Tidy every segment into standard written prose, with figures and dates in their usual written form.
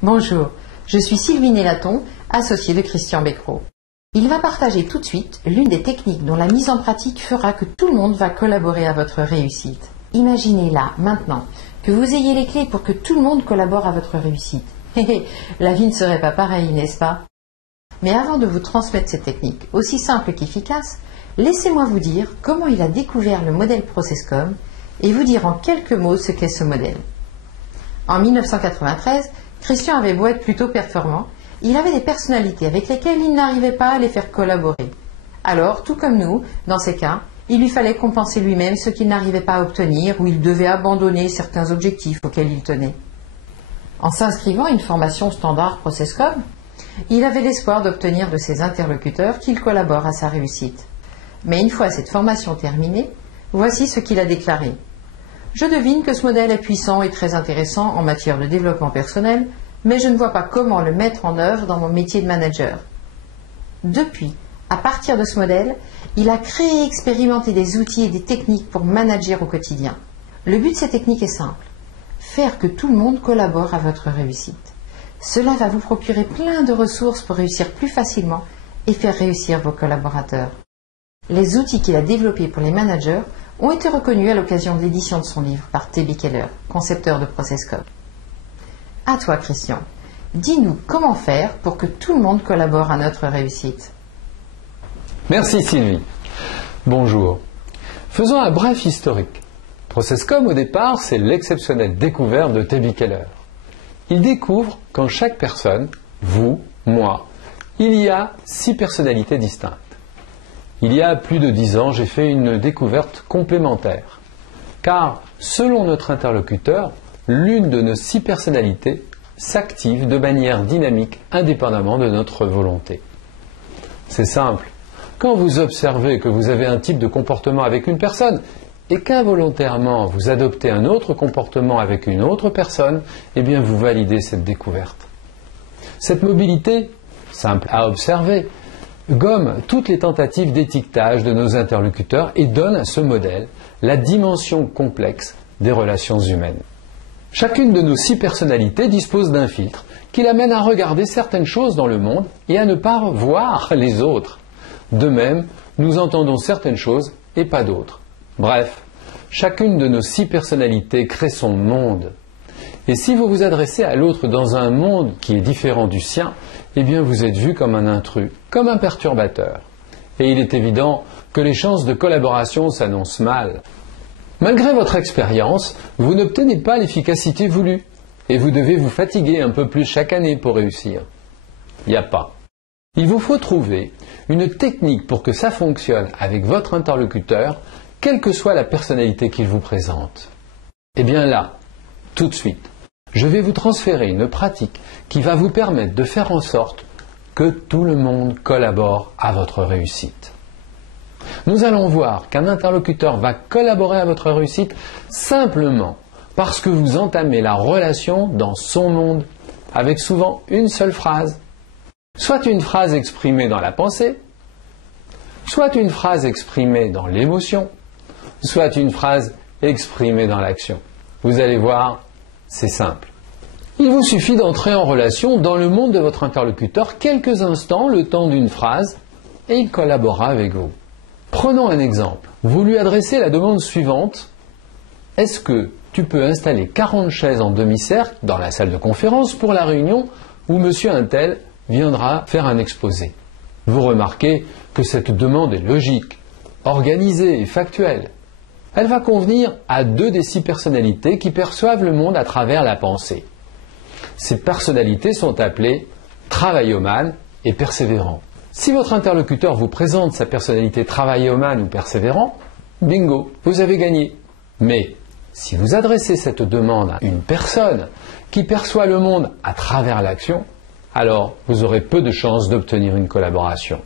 Bonjour, je suis Sylvie Nélaton, associée de Christian Becquerot. Il va partager tout de suite l'une des techniques dont la mise en pratique fera que tout le monde va collaborer à votre réussite. Imaginez là, maintenant, que vous ayez les clés pour que tout le monde collabore à votre réussite. La vie ne serait pas pareille, n'est-ce pas? Mais avant de vous transmettre cette technique, aussi simple qu'efficace, laissez-moi vous dire comment il a découvert le modèle ProcessCom et vous dire en quelques mots ce qu'est ce modèle. En 1993, Christian avait beau être plutôt performant, il avait des personnalités avec lesquelles il n'arrivait pas à les faire collaborer. Alors, tout comme nous, dans ces cas, il lui fallait compenser lui-même ce qu'il n'arrivait pas à obtenir ou il devait abandonner certains objectifs auxquels il tenait. En s'inscrivant à une formation standard ProcessCom, il avait l'espoir d'obtenir de ses interlocuteurs qu'ils collaborent à sa réussite. Mais une fois cette formation terminée, voici ce qu'il a déclaré. Je devine que ce modèle est puissant et très intéressant en matière de développement personnel, mais je ne vois pas comment le mettre en œuvre dans mon métier de manager. Depuis, à partir de ce modèle, il a créé et expérimenté des outils et des techniques pour manager au quotidien. Le but de ces techniques est simple. Faire que tout le monde collabore à votre réussite. Cela va vous procurer plein de ressources pour réussir plus facilement et faire réussir vos collaborateurs. Les outils qu'il a développés pour les managers ont été reconnus à l'occasion de l'édition de son livre par T.B. Keller, concepteur de ProcessCom. À toi, Christian. Dis-nous comment faire pour que tout le monde collabore à notre réussite. Merci Sylvie. Bonjour. Faisons un bref historique. ProcessCom, au départ, c'est l'exceptionnelle découverte de T.B. Keller. Il découvre qu'en chaque personne, vous, moi, il y a 6 personnalités distinctes. Il y a plus de 10 ans, j'ai fait une découverte complémentaire. Car, selon notre interlocuteur, l'une de nos 6 personnalités s'active de manière dynamique indépendamment de notre volonté. C'est simple. Quand vous observez que vous avez un type de comportement avec une personne et qu'involontairement vous adoptez un autre comportement avec une autre personne, eh bien vous validez cette découverte. Cette mobilité, simple à observer, gomme toutes les tentatives d'étiquetage de nos interlocuteurs et donne à ce modèle la dimension complexe des relations humaines. Chacune de nos 6 personnalités dispose d'un filtre qui l'amène à regarder certaines choses dans le monde et à ne pas voir les autres. De même, nous entendons certaines choses et pas d'autres. Bref, chacune de nos 6 personnalités crée son monde. Et si vous vous adressez à l'autre dans un monde qui est différent du sien, eh bien vous êtes vu comme un intrus, comme un perturbateur. Et il est évident que les chances de collaboration s'annoncent mal. Malgré votre expérience, vous n'obtenez pas l'efficacité voulue. Et vous devez vous fatiguer un peu plus chaque année pour réussir. Il n'y a pas. Il vous faut trouver une technique pour que ça fonctionne avec votre interlocuteur, quelle que soit la personnalité qu'il vous présente. Eh bien là, tout de suite, je vais vous transférer une pratique qui va vous permettre de faire en sorte que tout le monde collabore à votre réussite. Nous allons voir qu'un interlocuteur va collaborer à votre réussite simplement parce que vous entamez la relation dans son monde, avec souvent une seule phrase. Soit une phrase exprimée dans la pensée, soit une phrase exprimée dans l'émotion, soit une phrase exprimée dans l'action. Vous allez voir, c'est simple. Il vous suffit d'entrer en relation dans le monde de votre interlocuteur quelques instants, le temps d'une phrase, et il collaborera avec vous. Prenons un exemple. Vous lui adressez la demande suivante. Est-ce que tu peux installer 40 chaises en demi-cercle dans la salle de conférence pour la réunion où monsieur untel viendra faire un exposé? Vous remarquez que cette demande est logique, organisée et factuelle. Elle va convenir à 2 des 6 personnalités qui perçoivent le monde à travers la pensée. Ces personnalités sont appelées travaillomane et persévérant. Si votre interlocuteur vous présente sa personnalité travaillomane ou persévérant, bingo, vous avez gagné. Mais si vous adressez cette demande à une personne qui perçoit le monde à travers l'action, alors vous aurez peu de chances d'obtenir une collaboration.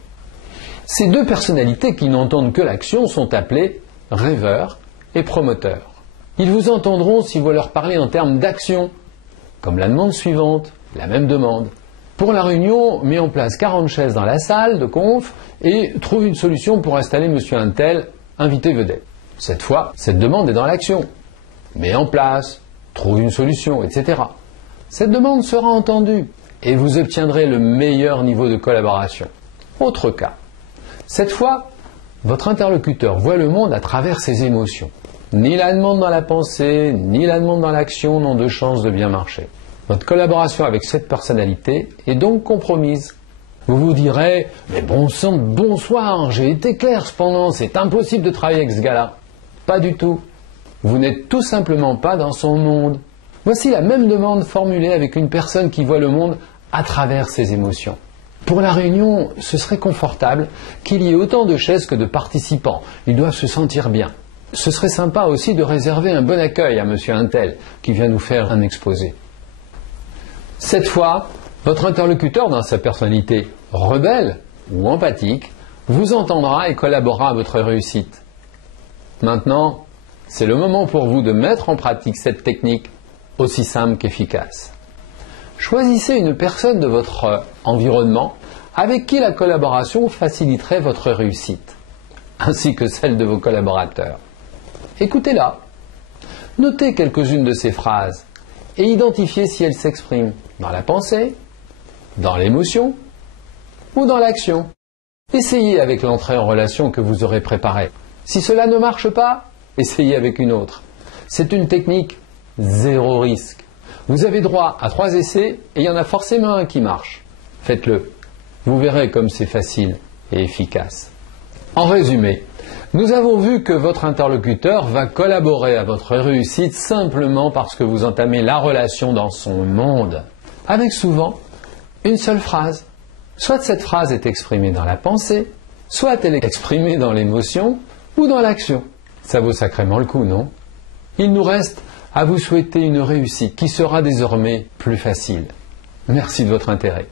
Ces 2 personnalités qui n'entendent que l'action sont appelées rêveurs et promoteurs. Ils vous entendront si vous leur parlez en termes d'action, comme la demande suivante, la même demande. Pour la réunion, mets en place 40 chaises dans la salle de conf et trouve une solution pour installer monsieur untel, invité vedette. Cette fois, cette demande est dans l'action. Mets en place, trouve une solution, etc. Cette demande sera entendue et vous obtiendrez le meilleur niveau de collaboration. Autre cas. Cette fois, votre interlocuteur voit le monde à travers ses émotions. Ni la demande dans la pensée, ni la demande dans l'action n'ont de chance de bien marcher. Votre collaboration avec cette personnalité est donc compromise. Vous vous direz « Mais bon sang, bonsoir, j'ai été clair cependant, c'est impossible de travailler avec ce gars-là. » Pas du tout. Vous n'êtes tout simplement pas dans son monde. Voici la même demande formulée avec une personne qui voit le monde à travers ses émotions. Pour la réunion, ce serait confortable qu'il y ait autant de chaises que de participants. Ils doivent se sentir bien. Ce serait sympa aussi de réserver un bon accueil à monsieur Untel qui vient nous faire un exposé. Cette fois, votre interlocuteur, dans sa personnalité rebelle ou empathique, vous entendra et collaborera à votre réussite. Maintenant, c'est le moment pour vous de mettre en pratique cette technique aussi simple qu'efficace. Choisissez une personne de votre environnement avec qui la collaboration faciliterait votre réussite, ainsi que celle de vos collaborateurs. Écoutez-la, notez quelques-unes de ces phrases et identifiez si elles s'expriment dans la pensée, dans l'émotion ou dans l'action. Essayez avec l'entrée en relation que vous aurez préparée. Si cela ne marche pas, essayez avec une autre. C'est une technique zéro risque. Vous avez droit à 3 essais et il y en a forcément un qui marche. Faites-le. Vous verrez comme c'est facile et efficace. En résumé, nous avons vu que votre interlocuteur va collaborer à votre réussite simplement parce que vous entamez la relation dans son monde, avec souvent une seule phrase. Soit cette phrase est exprimée dans la pensée, soit elle est exprimée dans l'émotion ou dans l'action. Ça vaut sacrément le coup, non? Il nous reste à vous souhaiter une réussite qui sera désormais plus facile. Merci de votre intérêt.